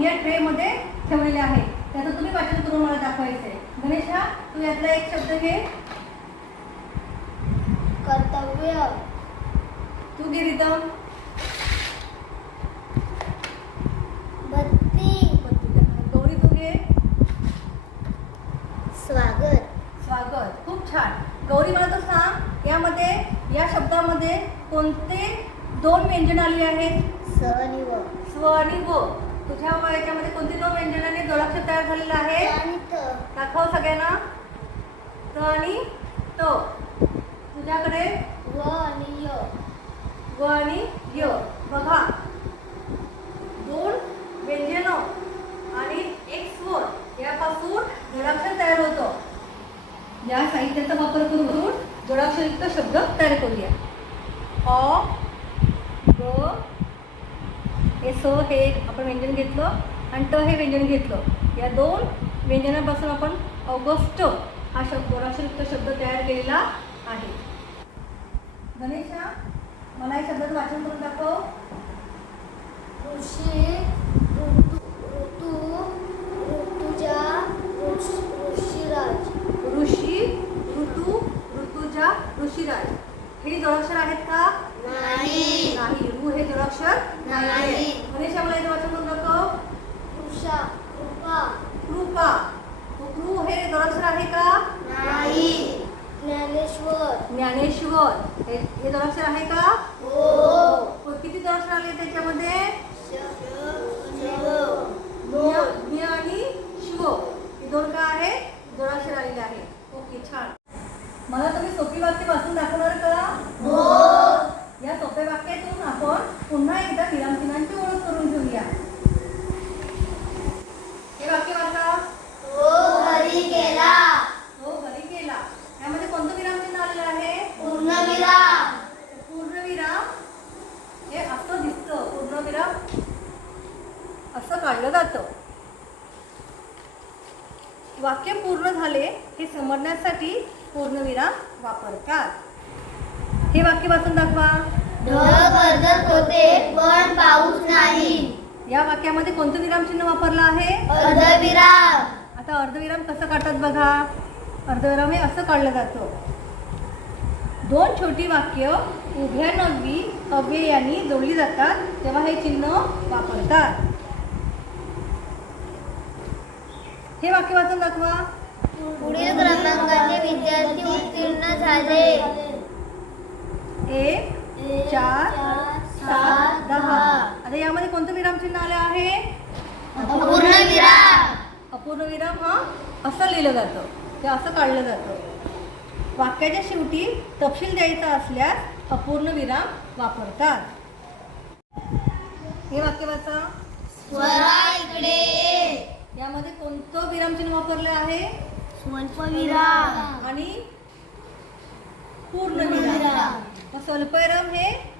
मी या ट्रेमध्ये ठेवलेले आहेत त्याचं तुम्ही वाचन करून मला दाखवायचंय. गणेशा तू यातला एक शब्द घे. कर्तव्य. तू घे रिदम बत्ती. गौरी तू घे. स्वागत. स्वागत. खूप छान. गौरी मला तर सांग यामध्ये या शब्दामध्ये कोणते दोन व्यंजन आली आहेत? सनिव स्व आणि व. तुझ्या याच्यामध्ये कोणती दोन व्यंजनाने जोडाक्षर तयार झालेलं आहे? दाखव सगळ्यांना. त आणि त. तुझ्याकडे? व आणि य. व आणि य. बघा. दोन व्यंजन आणि एक स्वर. यापासून जोडाक्षर तयार होतं. या साहित्याचा वापर करून जोडाक्षरयुक्त शब्द तयार करूया. अ ग हे स हे आपण व्यंजन घेतलं आणि ट हे व्यंजन घेतलं. या दोन व्यंजनापासून आपण ऑगस्ट हा शब्द जोडाक्षरयुक्त शब्द तयार केलेला आहे. गणेशा मला या शब्दाचं वाचन करून दाखव. ऋषी ऋतू ऋतू ऋतुजा ऋष- ऋषीराज. ऋषी ऋतू ऋतुजा ऋषीराज. हे जोडाक्षर आहेत का? नाही. ऋ हे जोडाक्षर नाही. गणेशा मला वाचन करून दाखव. कृषा कृपा. कृपा. कृ हे जोडाक्षर आहे का? नाही. ज्ञानेश्वर. ज्ञानेश्वर. हे हे जोडाक्षर आहे का हो हो. किती जोडाक्षर आले त्याच्यामध्ये दोन ज्ञ ज्ञ आणि शिव हे दोन काय आहे जोडाक्षर आलेले आहे ओके छान मला तुम्ही सोपी वाक्य वाचून दाखवणार का हो या सोप्या वाक्यातून आपण पुन्हा एकदा विरामचिन्हांची ओळख करून घेऊया हे वाक्य वाचा तो घरी गेला हो घरी गेला यामध्ये कोणतं विरामचिन्ह आलेलं आहे पूर्णविराम पूर्णविराम हे असं दिसतं पूर्णविराम असं काढलं जातं. वाक्य पूर्ण झाले हे समजण्यासाठी पूर्णविराम वापरतात. हे वाक्य वाचून दाखवा. ढग होते पण पाऊस नाही. या वाक्यामध्ये कोणतं विरामचिन्ह वापरलं आहे? अर्धविराम. आता अर्धविराम कसं काढतात बघा. अर्धविराम हे असं काढलं जातं. दोन छोटी वाक्य उभ्या नगवी अव्ययानी जोडली जातात तेव्हा हे चिन्ह वापरतात. हे वाक्य वाचून दाखवा. पुढील क्रमांकाचे विद्यार्थी उत्तीर्ण झाले. एक चार सात दहा. आता यामध्ये कोणतं विरामचिन्ह आले आहे? पूर्णविराम अपूर्ण विराम हा? असं लिहिलं जातं. ते असं काढलं जातं. वाक्याच्या शेवटी तपशील द्यायचा असल्यास अपूर्ण विराम वापरतात. हे वाक्य वाचा. स्वरा इकडे. यामध्ये कोणतं विरामचिन्ह वापरलं आहे? स्वल्पविराम. आणि पूर्ण विराम. मग स्वल्पविराम हे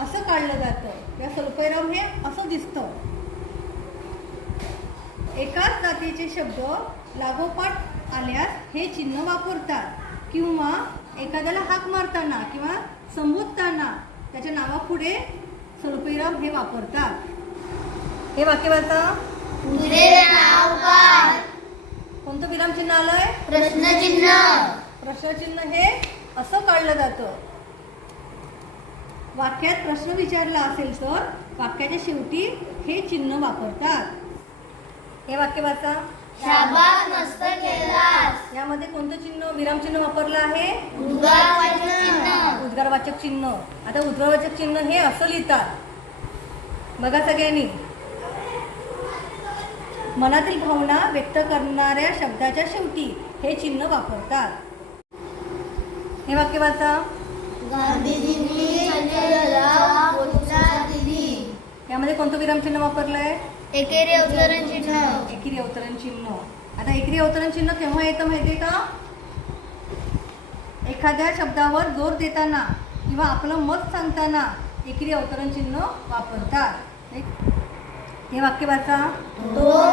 असं काढलं जातं. या स्वल्पविराम हे असं दिसतं. एकाच जातीचे शब्द लागोपाठ आल्यास हे चिन्ह वापरतात. किंवा एखाद्याला हाक मारताना किंवा संबोधताना त्याच्या नावापुढे स्वल्पविराम हे वापरतात. हे वाक्य वाचा. कोणतं विरामचिन्ह आलंय? प्रश्नचिन्ह. प्रश्नचिन्ह हे असं काढलं जातं. वाक्यात प्रश्न विचारला असेल तर वाक्याच्या शेवटी हे चिन्ह वापरतात. हे वाक्य वाचा. यामध्ये कोणतं चिन्ह विरामचिन्ह वापरलं आहे? उद्गारवाचक चिन्ह. उद्गारवाचक चिन्ह. आता उद्गारवाचक चिन्ह हे असं लिहितात. बघा सगळ्यांनी. मनातील भावना व्यक्त करणाऱ्या शब्दाच्या शेवटी हे चिन्ह वापरतात. हे वाक्य वाचा. यामध्ये कोणतं विरामचिन्ह वापरलंय? एकेरी अवतरण चिन्ह. एकेरी अवतरण चिन्ह. आता एकेरी अवतरण चिन्ह केव्हा येतं माहितीये का? एखाद्या शब्दावर जोर देताना किंवा आपलं मत सांगताना एकेरी अवतरण चिन्ह वापरतात. हे वाक्य वाचा. तो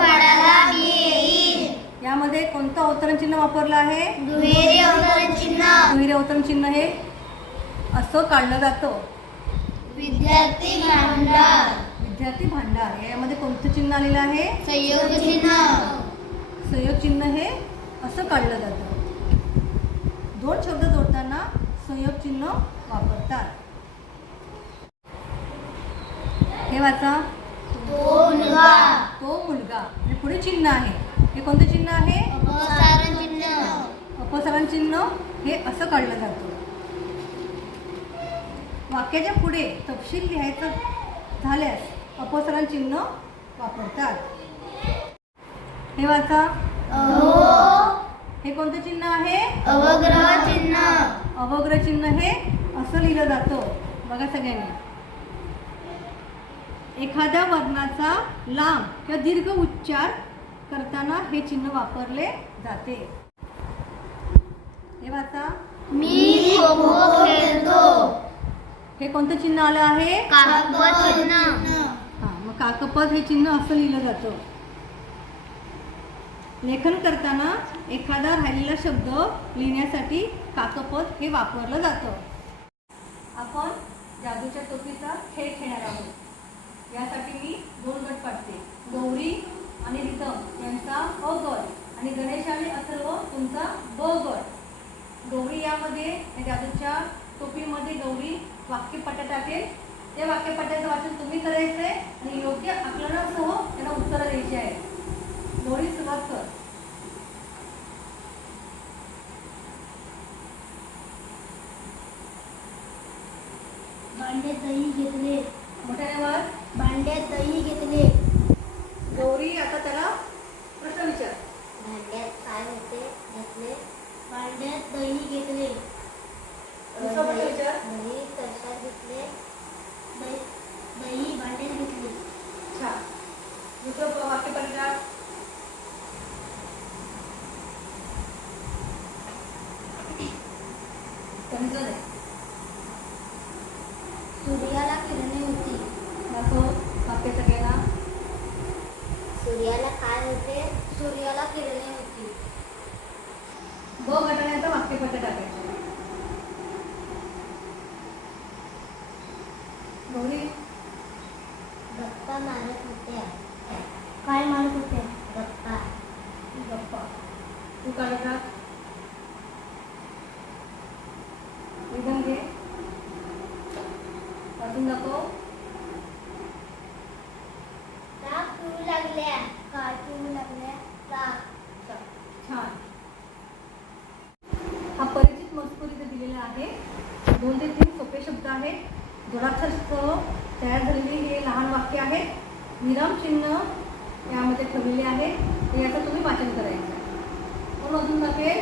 मी येईल. यामध्ये कोणतं अवतरण चिन्ह वापरलं आहे? दुहेरी अवतरण चिन्ह. दुहेरी अवतरण चिन्ह हे असं काढलं जातं. विद्यार्थी भांडार. विद्यार्थी भांडार. यामध्ये कोणतं चिन्ह आलेलं आहे? संयोग चिन्ह. संयोग चिन्ह हे असं काढलं जातं. दोन शब्द जोडताना संयोग चिन्ह वापरतात. हे वाचा. तो मुलगा. तो मुलगा. आणि पुढे चिन्ह आहे. हे कोणतं चिन्ह आहे? अपसारण चिन्ह. अपसरण चिन्ह. हे असं काढलं जातं. वाक्याच्या पुढे तपशील लिहायचं झाल्यास अपसरण चिन्ह वापरतात. हे वाचा. हे कोणतं चिन्ह आहे? अवग्रह चिन्ह. अवग्र चिन्ह हे असं लिहिलं जातं. बघा सगळ्यांनी. एखाद्या वर्णाचा लांब किंवा दीर्घ उच्चार करताना हे चिन्ह वापरले जाते. हे वाचा. मी खेळतो. हे कोणतं चिन्ह आलं आहे? चिन्ह. हा मग काकपद हे चिन्ह असं लिहिलं जातं. लेखन करताना एखादा राहिलेला शब्द लिहिण्यासाठी काकपद हे वापरलं जातं आपण जादूच्या टोपीचा खेळ खेळणार आहोत यासाठी मी दोन गट पाडते गौरी आणि रितम यांचा अ गट आणि गणेश आणि अथर्व तुमचा ब गट गौरी म्हणजे आणि जादूच्या टोपीमध्ये गौरी वाक्यपट्ट्या टाकेल त्या वाक्यपट्ट्याचं वाचन तुम्ही करायचं आहे आणि योग्य आकलनासह त्यांना उत्तरं द्यायची आहे गौरी सुरुवात कर भांड्यात दही घेतले मोठ्याने वर भांड्यात दही घेतले गौरी आता त्याला प्रश्न विचार भांड्यात काय होते घेतले भांड्यात दही घेतले दुसरा प्रश्न विचार दही कशात घेतले दही दही भांड्यात घेतले छान दुसरं वाक्यपट्ट टाक समजलं नाही सूर्याला किरणे होती दाखव वाक्य सगळ्यांना सूर्याला होते सूर्याला किरणे होती. ब गटाने आता वाक्यपट्ट टाकायचं गौरी गप्पा मारत होत्या काय मारत होत्या गप्पा गप्पा तू काढत टाक रिदम घे वाचून दाखव का पिऊ लागल्या काय पिऊ लागल्या सात छान हा परिचित मजकूर इथे दिलेला आहे. दोन ते तीन सोपे शब्द आहेत. जोडाक्षरसह तयार झालेली हे लहान वाक्य आहेत विराम चिन्ह यामध्ये ठेवलेले आहे. याचं तुम्ही वाचन करायचं आहे. कोण अजून दाखवेल?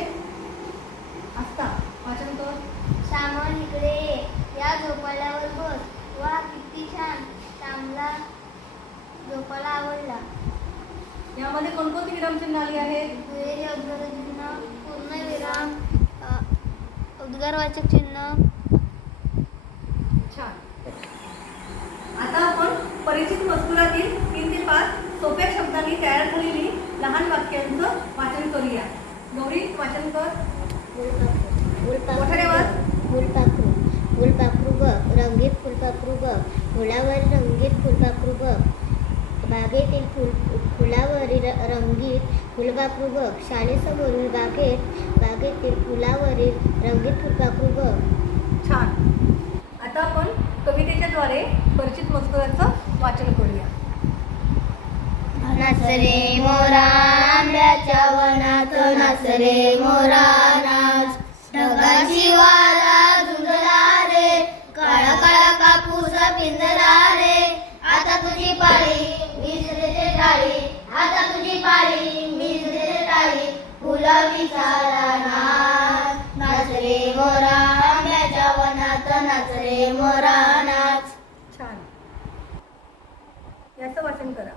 असता वाचन कर. श्यामा इकडे ये. झोपाळ्यावर बस. वा किती छान. श्यामला झोपाळा आवडला. यामध्ये कोणकोणती विरामचिन्ह आली आहेत? पूर्णविराम अ, उद्गारवाचक चिन्ह. छान. आता आपण परिचित मजकुरातील तीन ते पाच सोप्या शब्दांनी तयार झालेली लहान वाक्यांचं वाचन करूया. गौरी वाचन कर मोठ्याने वाच. फुलपाखरू फुलपाखरू बघ रंगीत फुलपाखरू बघ फुलावर रंगीत फुलपाखरू बघ बागेतील फुल फुलावरील रंगीत बघ शाळेसमोरील बागेत बागेतील फुलावरील रंगीत बघ छान. आता आपण कवितेच्या द्वारे परिचित मजकुराचं वाचन करूया. नाच रे मोरा आंब्याच्या वनात नाच रे मोरा नाच ढगाची वारा झुंजला रे. काळा काळा कापूस पिंजला रे. आता तुझी पाळी विसरते टाळी. आता तुझी पाळी विसरते टाळी फुला विसारा नाच नाच रे मोरा आंब्याच्या वनात नाच रे मोरा नाच छान. याचं वाचन करा.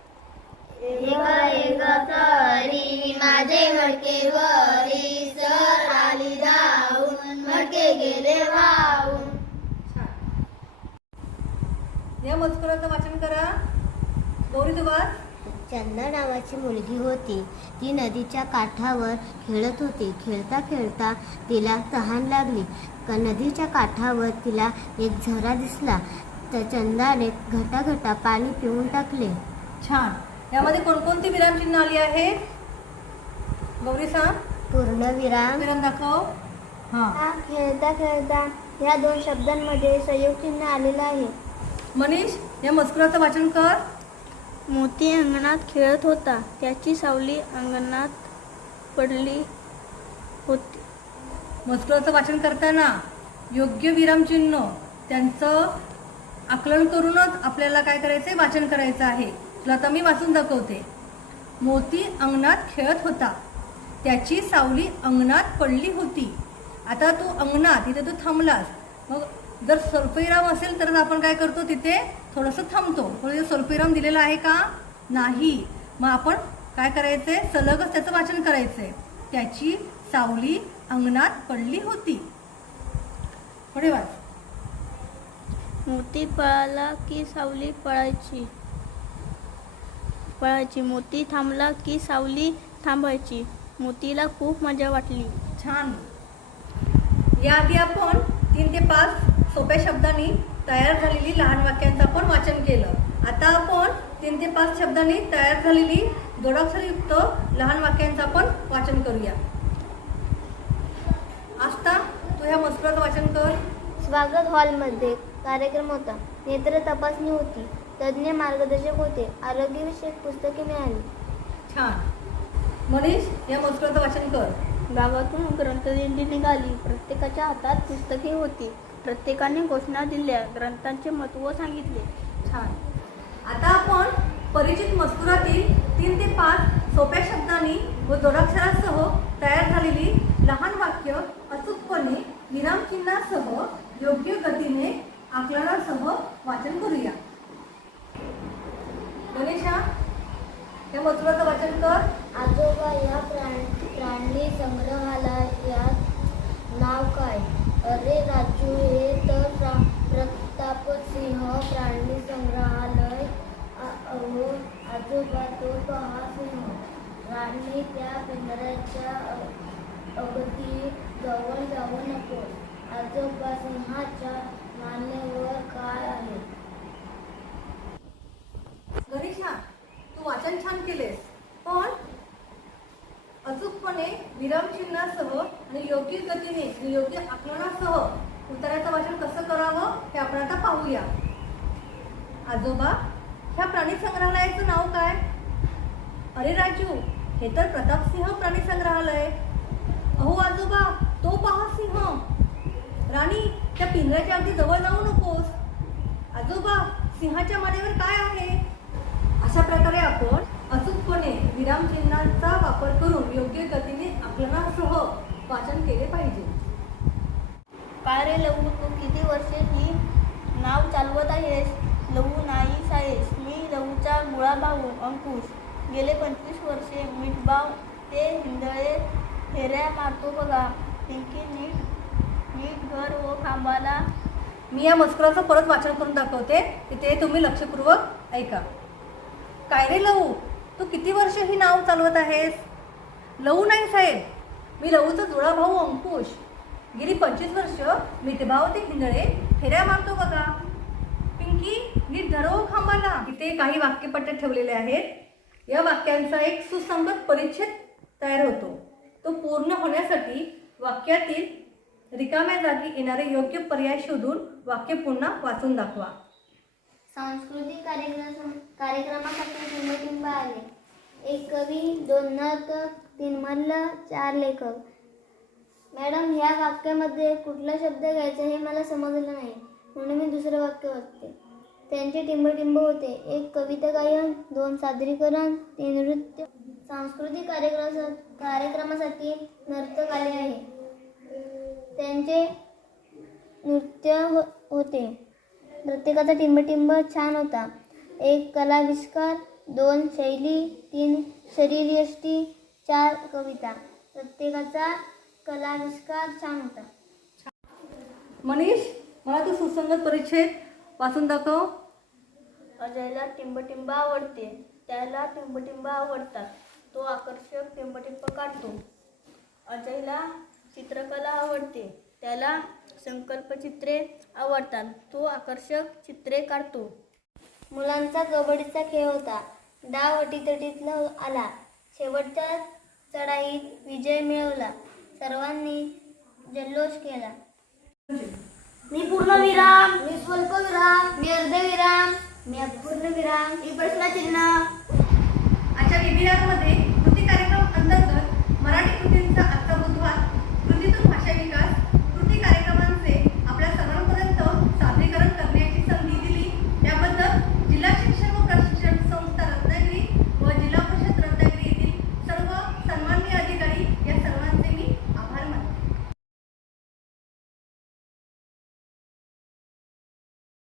माझे मडके वरी सर आली धावून मडके गेले वाहून. छान. या मजकुराचं वाचन करा. गौरी वाच चंदा नावाची मुलगी होती. ती नदीच्या काठावर खेळत होती. खेळता खेळता तिला तहान लागली. क नदीच्या काठावर तिला एक झरा दिसला. तर चंदाने घटाघटा पाणी पिऊन टाकले. छान. यामध्ये कोणकोणती विरामचिन्ह आली आहेत गौरी सांग पूर्णविराम विराम. दाखव. हां. हा खेळता खेळता या दोन शब्दांमध्ये संयोग चिन्ह आलेलं आहे. मनीष या मजकुराचं वाचन कर. मोती अंगणात खेळत होता. त्याची सावली अंगणात पडली होती. मजकुराचं वाचन करताना योग्य विरामचिन्ह त्यांचं आकलन करूनच आपल्याला काय करायचं आहे वाचन करायचं आहे. तुला आता मी वाचून दाखवते. मोती अंगणात खेळत होता. त्याची सावली अंगणात पडली होती. आता तू अंगणात इथे तू थांबलास. मग जर स्वल्पविराम असेल तर आपण काय करतो तिथे थोडंसं थांबतो. पण स्वल्पविराम दिलेला आहे का? नाही. मग आपण काय करायचंय? सलगच त्याचं वाचन करायचंय. त्याची सावली अंगणात पडली होती. पुढे वाच. मोती पळाला की सावली पळायची? पळायची. मोती थांबला की सावली थांबायची. मोतीला खूप मजा वाटली. छान. याआधी आपण तीन ते पाच सोप्या शब्दांनी तयार झालेली लहान वाक्यांचं आपण वाचन केलं. आता आपण तीन ते पाच शब्दांनी तयार झालेली जोडाक्षरयुक्त लहान वाक्यांचं आपण वाचन करूया. आस्था तू ह्या मजकुराचं वाचन कर. स्वागत हॉलमध्ये कार्यक्रम होता. नेत्र तपासणी होती. तज्ज्ञ मार्गदर्शक होते. आरोग्यविषयक पुस्तके मिळाली. छान. मनीष या मजकुराचं वाचन कर. गावातून ग्रंथदिंडी निघाली. प्रत्येकाच्या हातात पुस्तके होती. प्रत्येकाने घोषणा दिल्या ग्रंथांचे महत्त्व सांगितले. छान. आता आपण परिचित मजकुरातील तीन ते पाच सोप्या शब्दांनी व जोडाक्षरासह तयार झालेली लहान वाक्य अचूकपणे विरामचिन्हासह योग्य गतीने आकलनासह वाचन करूया. गणेशा या मजकुराचं वाचन कर. आजोबा या प्राणी प्राणी संग्रहालयात नाव काय? अरे राजू हे तर प्रताप सिंह प्राणी संग्रहालय. आ- अहो आजोबा तो पहा सिंह राणी त्या पिंजऱ्याच्या अगदी जवळ जाऊ नको. आजोबा सिंहाच्या मानेवर काय आहे? गणेशा तू वाचन छान केलेस. पण अचूकपणे विरामचिन्हासह योग्य गतीने योग्य आकलनासह उत्तराचं वाचन कसं करावं हे आपण आता पाहूया. आजोबा ह्या प्राणी संग्रहालयाचं नाव काय? अरे राजू हे तर प्रतापसिंह प्राणी संग्रहालय. अहो आजोबा तो पहा सिंह. राणी त्या पिंजऱ्याच्या अगदी जवळ जाऊ नकोस. आजोबा सिंहाच्या मानेवर काय आहे? अशा प्रकारे आपण अचूकपणे विरामचिन्हांचा वापर करून योग्य गतीने आकलनासह वाचन केले पाहिजे. काय रे लहू तू किती वर्षे ही नाव चालवत आहेस? लहू नाही साहेस मी लहूचा मुळा भाऊ अंकुश. गेले पंचवीस वर्षे मीठभाव ते हिंदळे फेऱ्या मारतो बघा. पिंकी नीट नीट घर व खांबाला. मी या मजकुराचं परत वाचन करून दाखवते. की ते तुम्ही लक्षपूर्वक ऐका. काय रे लहू तू किती वर्ष ही नाव चालवत आहेस? लहू नाही साहेब. मी लहूचा जुळा भाऊ अंकुश. गेली पंचवीस वर्ष मिठभाव ते हिंदळे फेऱ्या मारतो बघा. पिंकी नीट धरो खांबाला. इथे काही वाक्यपट्ट ठेवलेले आहेत. या वाक्यांचा एक सुसंगत परिच्छेद तयार होतो. तो पूर्ण होण्यासाठी वाक्यातील रिकाम्या जागी येणारे योग्य पर्याय शोधून वाक्य पुन्हा वाचून दाखवा. सांस्कृतिक कार्यक्रम कार्यक्रमासाठी एक कवी दोन नाटक तीन मल्ल चार लेखक. मॅडम ह्या वाक्यामध्ये कुठला शब्द घ्यायचा हे मला समजलं नाही. म्हणून मी दुसरं वाक्य वाचते. त्यांचे टिंबटिंब होते. एक कविता गायन दोन सादरीकरण तीन नृत्य. सांस्कृतिक कार्यक्रम कार्यक्रमासाठी नर्तक आले आहे. त्यांचे नृत्य हो होते. प्रत्येकाचा टिंबटिंब छान होता. एक कलाविष्कार दोन शैली तीन शरीरयष्टी चार कविता. प्रत्येकाचा कलाविष्कार छान होता. मनीष मला तू सुसंगत परिच्छेद वाचून दाखव. अजयला टिंबटिंब आवडते. त्याला टिंबटिंब आवडतात. तो आकर्षक टिंबटिंब काढतो. अजयला चित्रकला आवडते. त्याला संकल्पचित्रे आवडतात. तो आकर्षक चित्रे काढतो. मुलांचा कबड्डीचा खेळ होता. डाव अटीतटीतला आला. शेवटच्या चढाईत विजय मिळवला. सर्वांनी जल्लोष केला. मी पूर्णविराम मी स्वल्पविराम मी अर्धविराम मी अपूर्णविराम मी प्रश्नचिन्ह. आजच्या वेबिनारमध्ये कृती कार्यक्रम अंतर्गत मराठी कृतींचा